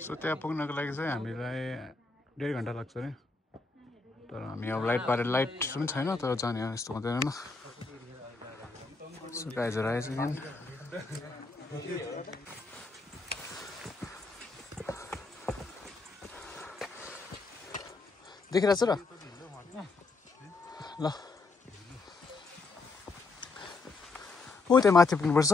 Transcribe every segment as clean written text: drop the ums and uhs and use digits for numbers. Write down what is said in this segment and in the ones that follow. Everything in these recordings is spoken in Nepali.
सो त्यहाँ पुग्नको लागि चाहिँ हामीलाई 1.5 घन्टा लाग्छ अरे तर हामी अब लाइट पारेर लाइट पनि छैन तर जाने यस्तो हुँदैन सो गाइजहरु आएछ नि देखिरहेछ र ल ओ त्यहाँ माथि पुग्नुपर्छ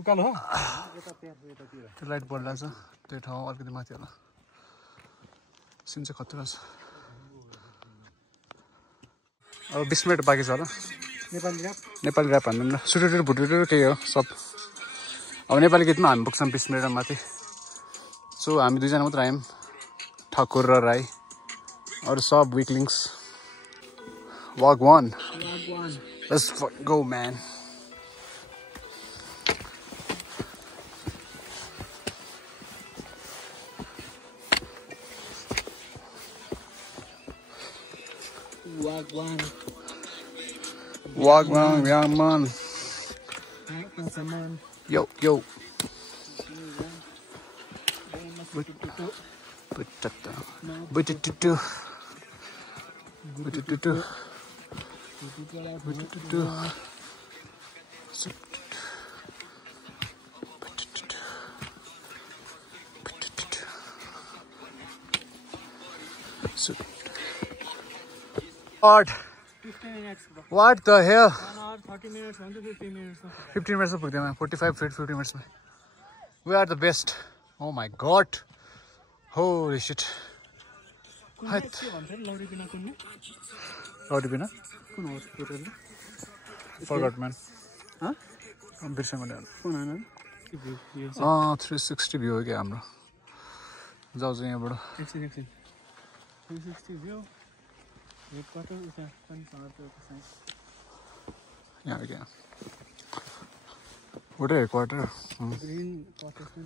उकालो हो त्यो लाइट बल्ला छ त्यो ठाउँ अलिकति माथि होला सिन चाहिँ खतरा छ अब 20 मिनट बाँकी छ होला नेपाली ऱ्याप भन्नु न सुटुटु भुटुटु त्यही हो सब अब नेपाली गीतमा हामी पुग्छौँ 20 मिनट माथि सो हामी दुईजना मात्र आयौँ ठाकुर र राई अरू सब विकलिङ्स वागवान Let's go, man. Wagwan. Wagwan, young man. Yo, yo. What the hell? 1 hour 30 minutes, 15 minutes. 15 minutes of 45 50 minutes. We are the best. Oh my god. Holy shit. Laudibina? Forgot, man. Huh? I'm busy, man. 360 view हो गया हाम्रो जाऊ चाहिँ यहाँबाट एकछिन 360 view हेडक्वार्टर उता पनि छ यहाँ हो गया वटा हेडक्वार्टर ग्रीन क्वार्टर पनि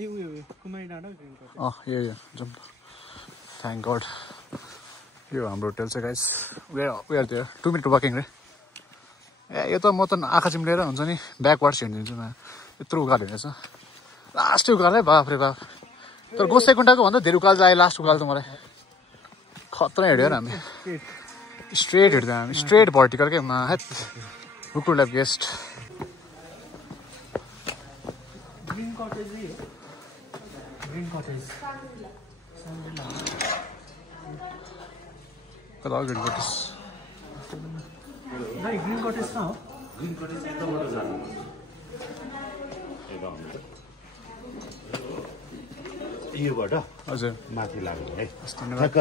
ए उयो कुमाई डाँडा ग्रीन क्वार्टर यो जम थ्याङ्क गॉड यो हाम्रो होटल चाहिँ guys we are there 2 minute walking रे यो त म त आँखा चिम्लेर हुन्छ नि ब्याकवार्ड्स हिँड्दिन्छु म यत्रो उकालो हिँडेछ लास्ट उकालो है बाफ रे बाफ तर गोसे कुण्डाको भन्दा धेरै उकालो आयो लास्ट उकालो त मलाई खतरा हिँड्यो र हामी स्ट्रेट हिँड्दै हामी स्ट्रेट भर्टिकल के who could have guessed green cottage green cottage कता ग्रीन कटेज भाइ ग्रीन कटेज कहाँ हो ग्रीन कटेज यताबाट जानु योबाट हजुर माथि लाग्नु है धन्यवाद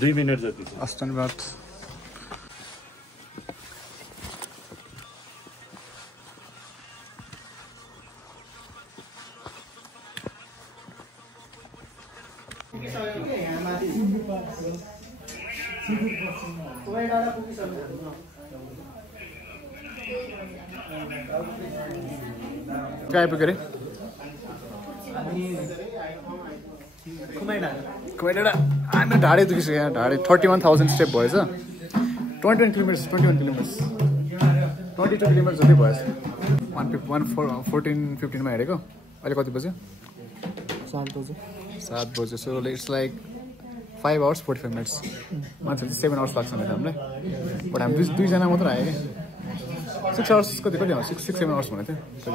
2 मिनेट जति छ धन्यवाद कहाँ आइपुग्यो अरे कुमाइडाँडा हामी ढाडै दुखिसक्यो यहाँ ढाडै 31,000 स्टेप भएछ 21 किलोमिटर्स 22 किलोमिटर्स जति भएछ 14-15मा हिँडेको अहिले कति बज्यो 7 बज्यो so it's like 5 hours 45 minutes मान्छे 7 hours लाग्छ नि हामीलाई बट हामी दुईजना मात्र आयो क्या 6 hours कति आउँछ 6-7 hours भनेको थियो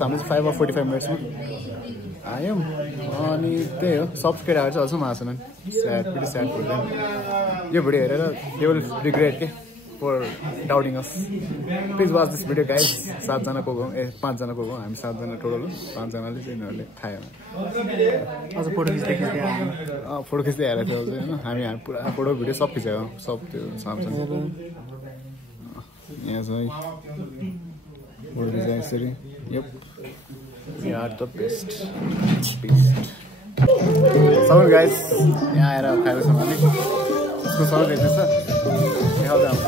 हामीले 5 hours 45 minutes आयौँ अनि त्यही हो सब केटाहरू चाहिँ अझ आएको छैनन् प्रिटी स्याड फर देम यो भिडियो हेरेर दे विल रिग्रेट के for doubting us please watch this video guys 7जनाको हो 5जनाको हो हामी 7जना टोटल हो 5जनाले चाहिँ यिनीहरूले खायो अझ फोटो खिच्दै फोटो खिच्दै आएर थियो अझै होइन हामी पुरा फोटो भिडियो सब खिचायो सब त्यो सामसँग यहाँ छ है फोटो खिचायो यसरी yup We are the best. सबै गाइस यहाँ आएर खाएको छौँ हामी उसको सबै देख्दैछ देखाउँदै आउँछ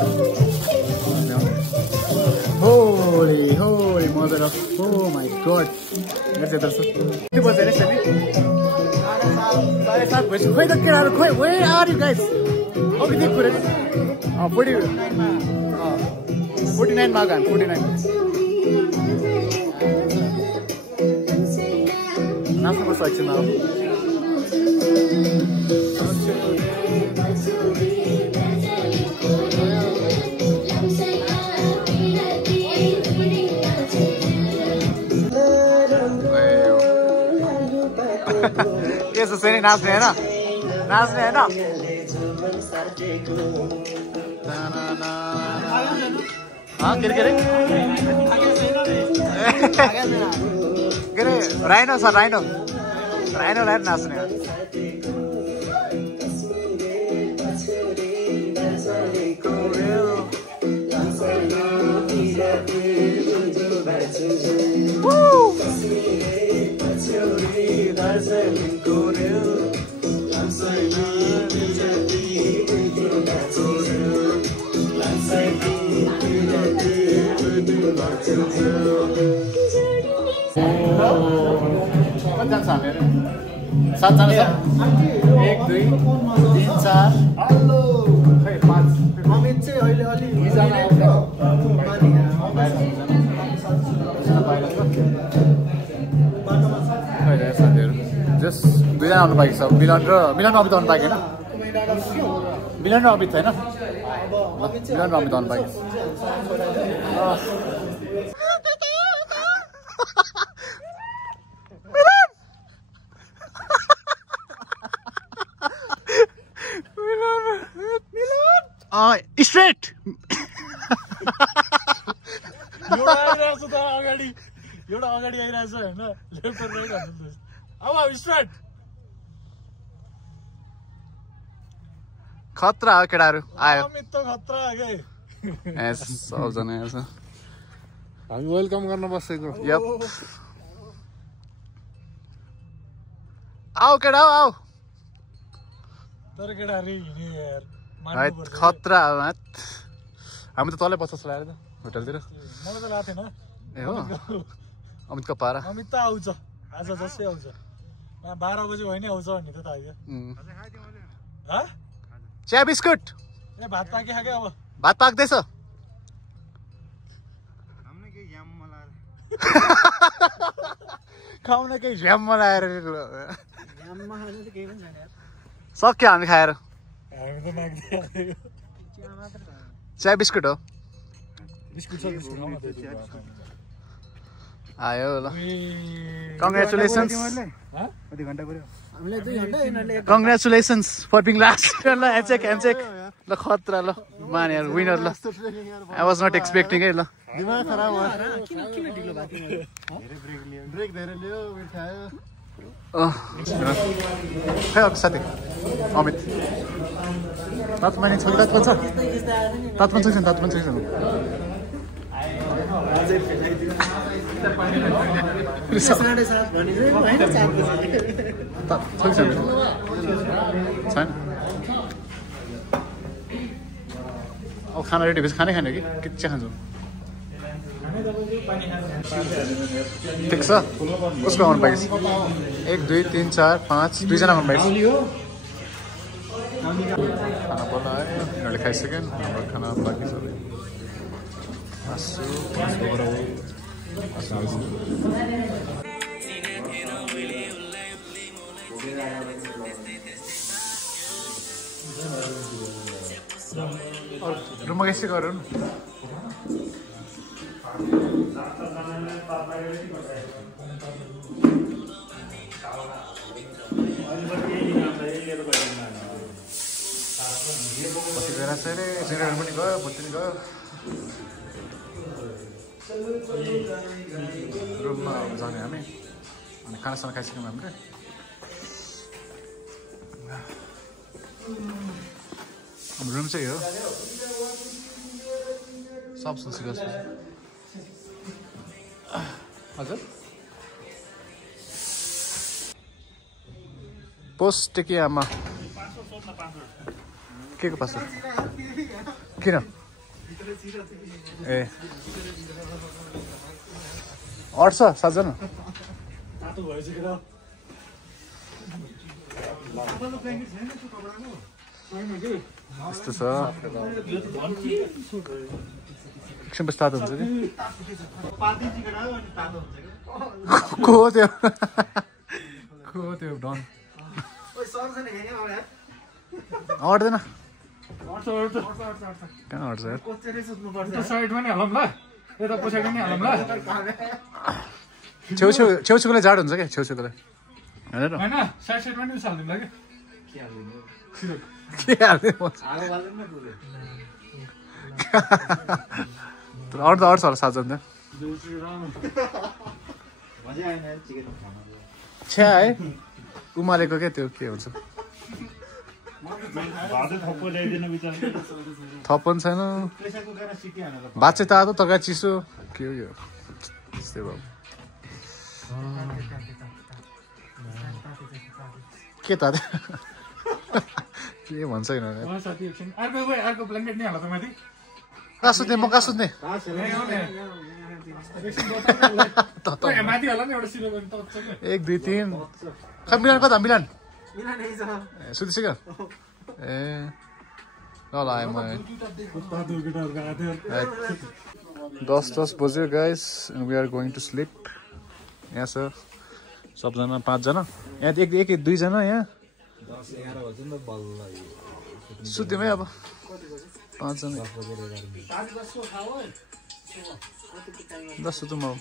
होली होली मजा ओ माई गड हेर्छ यता कति बज्यो अरे सबै 7:30 भइसक्यो खोइ त केटाहरू खोइ वे आर यु गाइस अघि देख कुरा 49 मा गयो 49 नाच्नु पर्छ एकछिनमा यसो चाहिँ नाच्ने होइन नाच्ने होइन के अरे राइनो छ राइनो राइनो लाएर नाच्ने कतिजना छ हामीहरू 7 जना छ 1 2 3 4 खै 5 अमित चाहिँ अहिले अलि जस्ट 2 जना आउनु बाँकी छ मिलन र अमित आउनु बाँकी होइन मिलन र अमित होइन मिलन र अमित आउनु बाँकी स्ट्रेट एउटा अगाडि आइरहेछ होइन लेफ्ट राइट अब स्ट्रेट खतरा हो केटाहरू आयो अमित त खतरा के सबजना आएछ हामी वेलकम गर्न बसेको यप आऊ केटा आऊ तर केटाहरू हिँड्यो यार खतरा हामी त तलै बस्छ ल्याएर त होटलतिर मलाई त लाएको थिएन ए हो अमितको पारा अमित त आउँछ आज जसै आउँछ 12 बजे होइन आउँछ भन्ने त थाहा चिया बिस्कुट ए भात पाके खाके अब भात पाक्दैछ खाउन केही झ्याममा लगाएर सक्यो हामी खाएर चिया बिस्कुट हो आयो ल congratulations congratulations for being last ल ह्यान्डसेक ल खतरा ल मान यार विनर ल आई वाज नट एक्सपेक्टिङ है ल दिमाग खराब भयो किन ढिलो भएको ब्रेक धेरै लियो उठायो खै अब साथी अमित तातमानी छ तातमा छ तातमा छ तातमा छ छैन अब खाना रेडी भएपछि खानै खाने कि चिया खान्छौँ ठिक छ उसको आउनु पाइस 1 2 3 4 5 2 जना आउनु पाइस खाना बनायो यिनीहरूले खाइसक्यो हाम्रो खाना बाँकी छ रुममा यसै गरौँ न कतिजना चाहिँ सिनियरहरू पनि गयो बुझ्नु पनि गयो रुममा जाने हामी अनि खानासँग खाइसक्यौँ हामीले हाम्रो रुम चाहिँ हो सब सुसिगो हजुर पोस्ट के आमा के को पासवर्ड किन ए अट्छ 7 जना यस्तो छ एकछिन पछि तातो हुन्छ कि को हो त्यो डन अट्दैन कहाँ अट्छ साइडमा नि हालौँ ल यता पछाडि नि हालौँ ल छेउछेउकोलाई जाड हुन्छ क्या छेउछेउकोलाई होइन होइन साइडमा नि हालिदिउँ ल के हाल्ने अरू त अट्छ होला 7 जना छ्या है उमालेको क्या त्यो के हुन्छ थप पनि छैन भात चाहिँ तातो तरकारी चिसो के हो यो त्यस्तै भयो के त के भन्छ अर्को ब्ल्याङ्केट नि हाल त माथि कहाँ सुत्ने म कहाँ सुत्ने माथि होला नि एउटा सिलो 1 2 3 खै मिलन कता मिलन सुतिसक्यो ए ल आएँ म 10 बज्यो guys and we are going to sleep यहाँ छ सबजना 5 जना यहाँ एक 2 जना यहाँ 10-11 बज्यो नि त बल्ल सुत्यौँ है अब 5 जना 10 सुतौँ अब